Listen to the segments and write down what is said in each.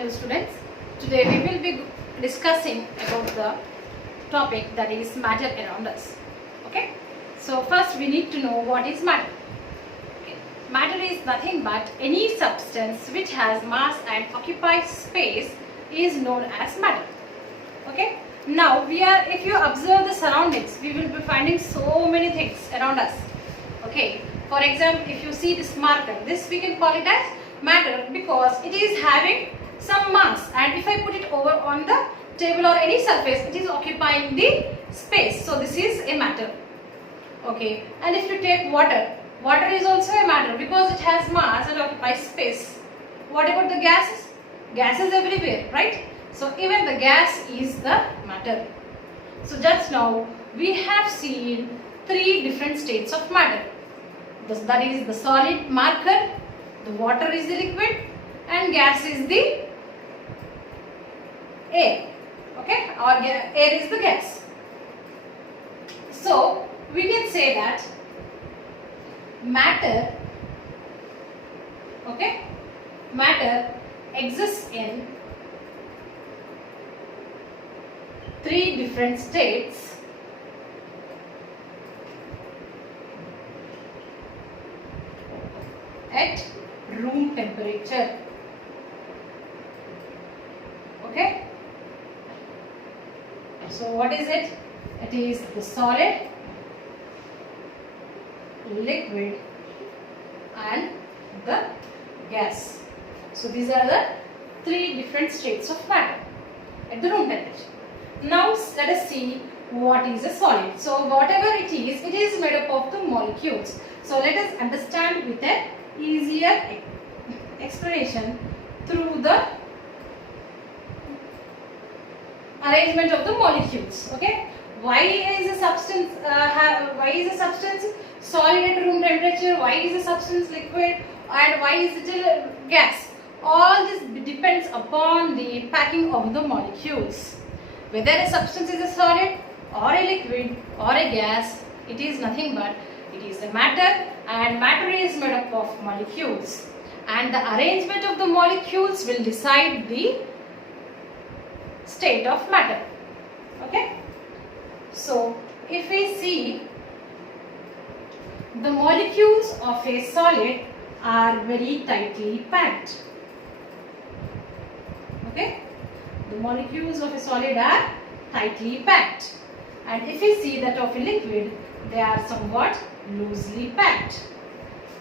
Hello students, today we will be discussing about the topic that is matter around us. Okay, so first we need to know what is matter. Okay. Matter is nothing but any substance which has mass and occupies space is known as matter. Okay, now if you observe the surroundings, we will be finding so many things around us. Okay, for example, if you see this marker, this we can call it as matter because it is having some mass, and if I put it over on the table or any surface, it is occupying the space. So this is a matter. Okay, and if you take water, water is also a matter because it has mass and occupies space. What about the gases? Gases everywhere, right? So even the gas is the matter. So just now we have seen three different states of matter. That is the solid marker, the water is the liquid, and gas is the air. Okay, or air is the gas. So we can say that matter, okay, matter exists in three different states at room temperature. Okay, so what is it? It is the solid, liquid and the gas. So these are the three different states of matter at the room temperature. Now let us see what is a solid. So whatever it is made up of the molecules. So let us understand with an easier explanation through the arrangement of the molecules. Okay, why is a substance solid at room temperature, why is a substance liquid, and why is it a gas? All this depends upon the packing of the molecules. Whether a substance is a solid or a liquid or a gas, it is nothing but it is a matter, and matter is made up of molecules, and the arrangement of the molecules will decide the state of matter. Okay, so if we see, the molecules of a solid are very tightly packed. Okay, the molecules of a solid are tightly packed, and if we see that of a liquid, they are somewhat loosely packed,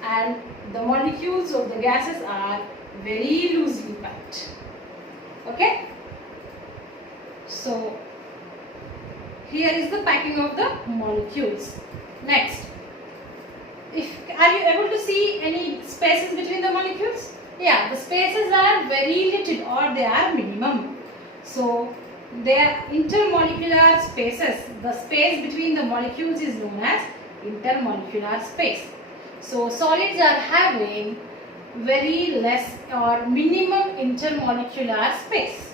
and the molecules of the gases are very loosely packed. Okay, so here is the packing of the molecules. Next, are you able to see any spaces between the molecules? Yeah, the spaces are very little or they are minimum. So they are intermolecular spaces. The space between the molecules is known as intermolecular space. So solids are having very less or minimum intermolecular space.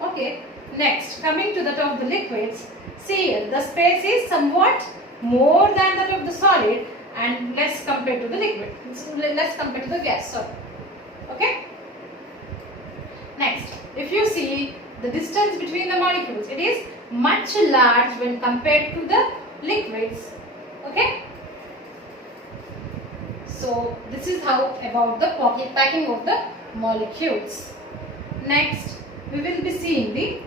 Okay, next, coming to that of the liquids, see here the space is somewhat more than that of the solid and less compared to the liquid, less compared to the gas, sorry. Okay, next, if you see the distance between the molecules, it is much large when compared to the liquids. Okay, so this is how about the packing of the molecules. Next, we will be seeing the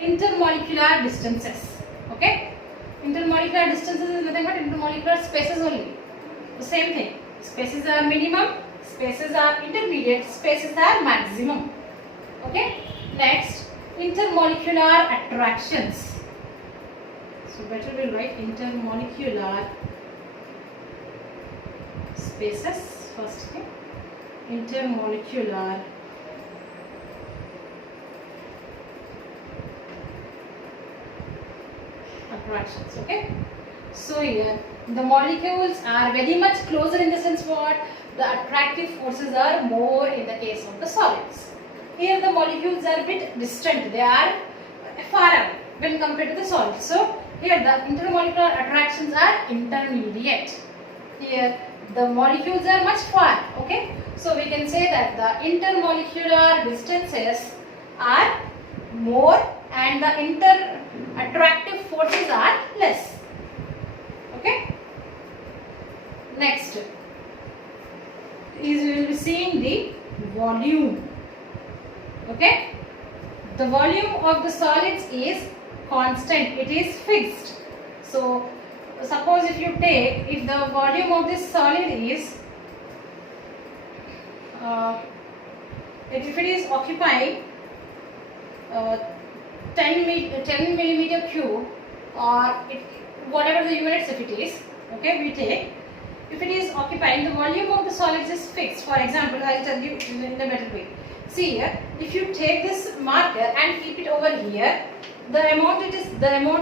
intermolecular distances. Okay, intermolecular distances is nothing but intermolecular spaces only. The same thing. Spaces are minimum, spaces are intermediate, spaces are maximum. Okay, next, intermolecular attractions. So better we'll write intermolecular spaces first. Okay? Intermolecular attractions. Okay, so here the molecules are very much closer in the sense what the attractive forces are more in the case of the solids. Here the molecules are a bit distant, they are far away when compared to the solids. So here the intermolecular attractions are intermediate. Here the molecules are much far. Okay, so So we can say that the intermolecular distances are more and the inter-attractive forces are less. Okay. Next is we will be seeing the volume. Okay. The volume of the solids is constant. It is fixed. So suppose if the volume of this solid is if it is occupying 10 millimeter cube, or whatever the units if it is, okay, we take, if it is occupying, the volume of the solids is fixed. For example, I will tell you in a better way. See here, if you take this marker and keep it over here, the amount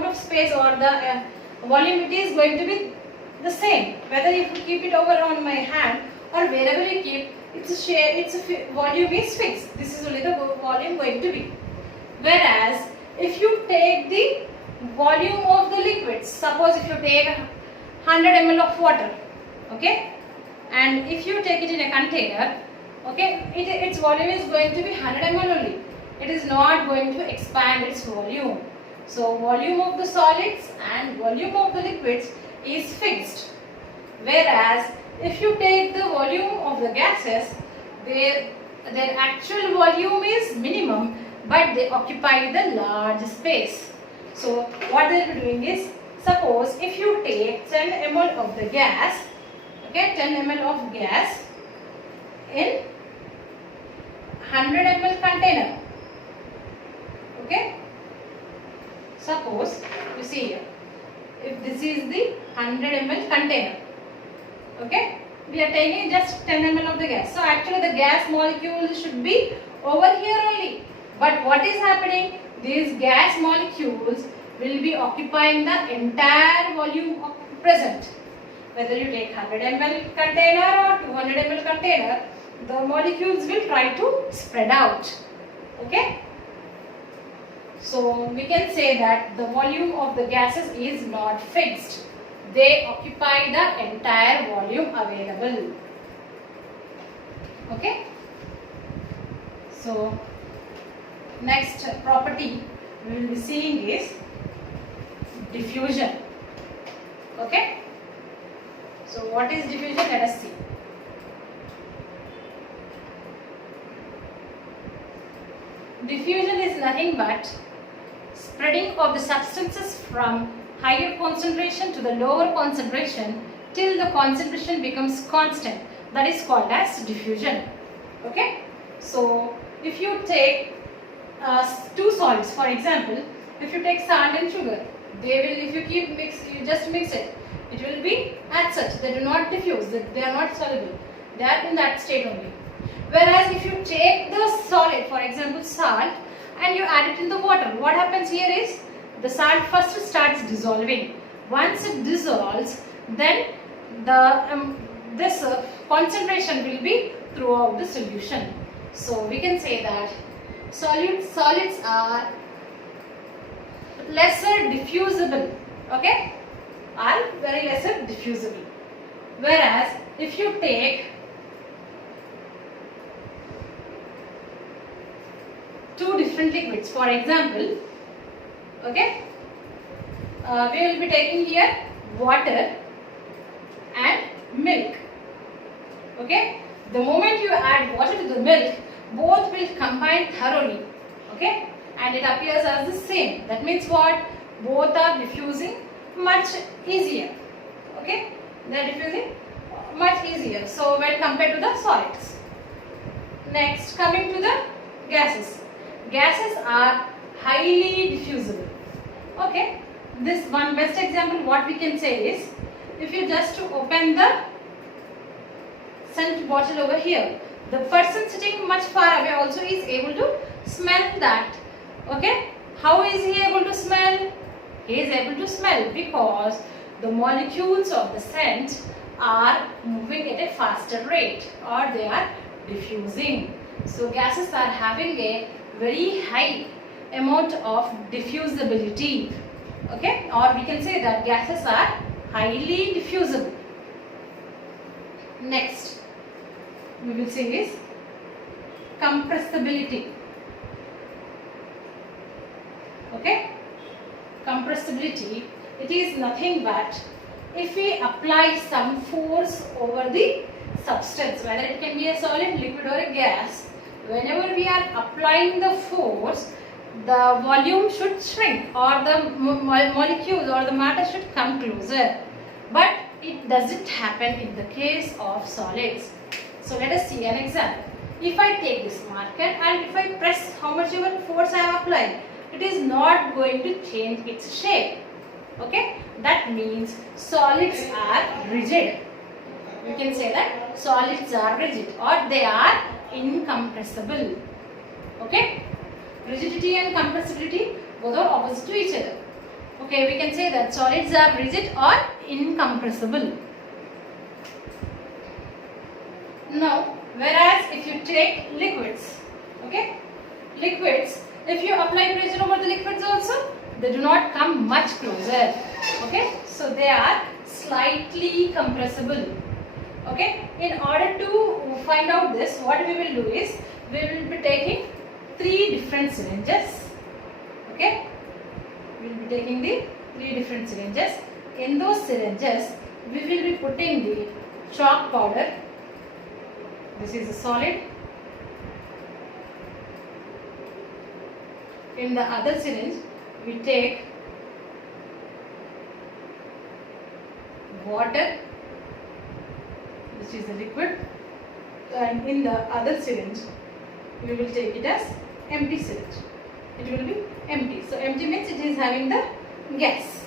of space or the volume, it is going to be the same whether you keep it over on my hand or wherever you keep. Its volume is fixed. This is only the volume going to be. Whereas if you take the volume of the liquids, suppose if you take 100 ml of water, okay, and if you take it in a container, okay, its volume is going to be 100 ml only. It is not going to expand its volume. So volume of the solids and volume of the liquids is fixed. Whereas if you take the volume of the gases, their actual volume is minimum, but they occupy the large space. So what they will be doing is, suppose if you take 10 ml of the gas, okay, 10 ml of gas in 100 ml container, okay, suppose you see here, if this is the 100 ml container, okay, we are taking just 10 ml of the gas. So actually the gas molecules should be over here only. But what is happening? These gas molecules will be occupying the entire volume of present. Whether you take 100 ml container or 200 ml container, the molecules will try to spread out. Okay. So we can say that the volume of the gases is not fixed. They occupy the entire volume available. Okay. So next property we will be seeing is diffusion. Okay. So what is diffusion? Let us see. Diffusion is nothing but spreading of the substances from higher concentration to the lower concentration till the concentration becomes constant. That is called as diffusion. Okay. So if you take two solids, for example, if you take salt and sugar, they will, if you just mix it, it will be as such. They do not diffuse. They are not soluble. They are in that state only. Whereas if you take the solid, for example salt, and you add it in the water, what happens here is the salt first starts dissolving. Once it dissolves, then the this concentration will be throughout the solution. So we can say that solids are lesser diffusible. Okay, are very lesser diffusible. Whereas if you take two different liquids, for example, okay, we will be taking here water and milk. Okay, the moment you add water to the milk, both will combine thoroughly. Okay, and it appears as the same. That means what? Both are diffusing much easier. Okay, they are diffusing much easier. So when compared to the solids. Next, coming to the gases. Gases are highly diffusible. Okay, this one best example what we can say is, if you just open the scent bottle over here, the person sitting much far away also is able to smell that. Okay, how is he able to smell? He is able to smell because the molecules of the scent are moving at a faster rate, or they are diffusing. So gases are having a very high amount of diffusibility. Okay, or we can say that gases are highly diffusible. Next, we will see is compressibility. Okay, compressibility, it is nothing but if we apply some force over the substance, whether it can be a solid, liquid or a gas, whenever we are applying the force, the volume should shrink or the molecules or the matter should come closer. But it doesn't happen in the case of solids. So let us see an example. If I take this marker and if I press how much ever force I have applied, it is not going to change its shape. Okay, that means solids are rigid. We can say that solids are rigid or they are incompressible. Okay, rigidity and compressibility both are opposite to each other. Okay, we can say that solids are rigid or incompressible. Now, whereas if you take liquids, okay, liquids, if you apply pressure over the liquids also, they do not come much closer. Okay, so they are slightly compressible. Okay, in order to find out this, what we will do is, we will be taking 3 different syringes. Okay, we will be taking the 3 different syringes. In those syringes, we will be putting the chalk powder. This is a solid. In the other syringe, we take water, which is a liquid, and in the other syringe, we will take it as empty syringe. It will be empty. So empty means it is having the gas.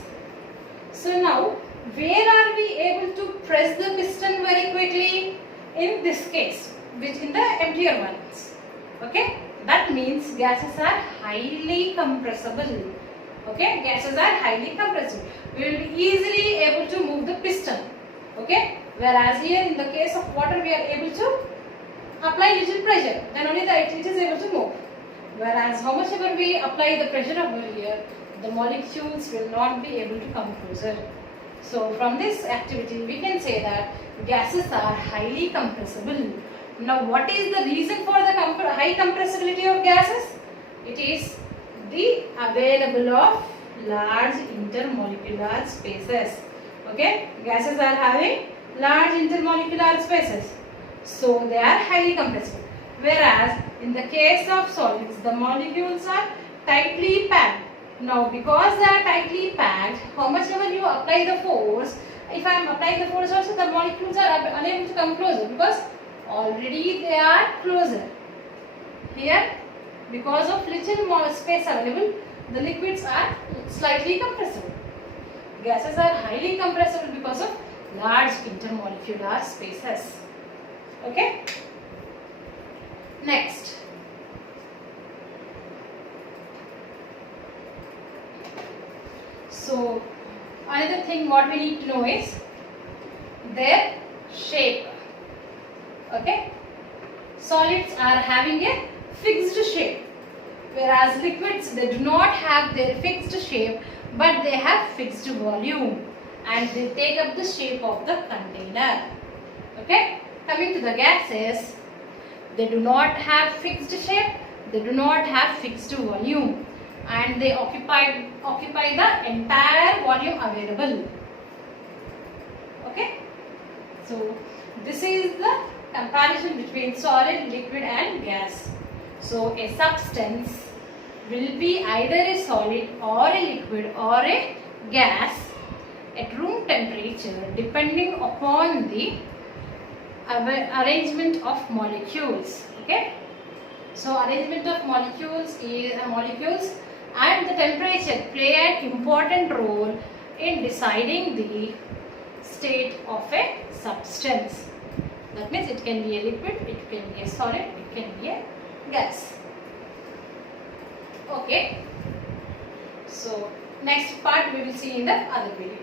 So now, where are we able to press the piston very quickly? In this case, which in the emptier ones. Okay, that means gases are highly compressible. Okay, gases are highly compressible. We will be easily able to move the piston. Okay, whereas here in the case of water, we are able to apply little pressure, then only it is able to move. Whereas how much ever we apply the pressure over here, the molecules will not be able to come closer. So from this activity, we can say that gases are highly compressible. Now, what is the reason for the high compressibility of gases? It is the available of large intermolecular spaces. Okay, gases are having large intermolecular spaces, so they are highly compressible. Whereas in the case of solids, the molecules are tightly packed. Now, because they are tightly packed, how much ever you apply the force, if I am applying the force also, the molecules are unable to come closer because already they are closer. Here, because of little more space available, the liquids are slightly compressible. Gases are highly compressible because of large intermolecular spaces. Okay. Next. So, another thing what we need to know is their shape. Okay. Solids are having a fixed shape, whereas liquids, they do not have their fixed shape, but they have fixed volume and they take up the shape of the container. Okay. Coming to the gases, they do not have fixed shape, they do not have fixed volume, and they occupy the entire volume available. Okay. So this is the comparison between solid, liquid and gas. So a substance will be either a solid or a liquid or a gas at room temperature depending upon the arrangement of molecules. Okay. So arrangement of molecules and the temperature play an important role in deciding the state of a substance. That means it can be a liquid, it can be a solid, it can be a gas. Okay. So next part we will see in the other video.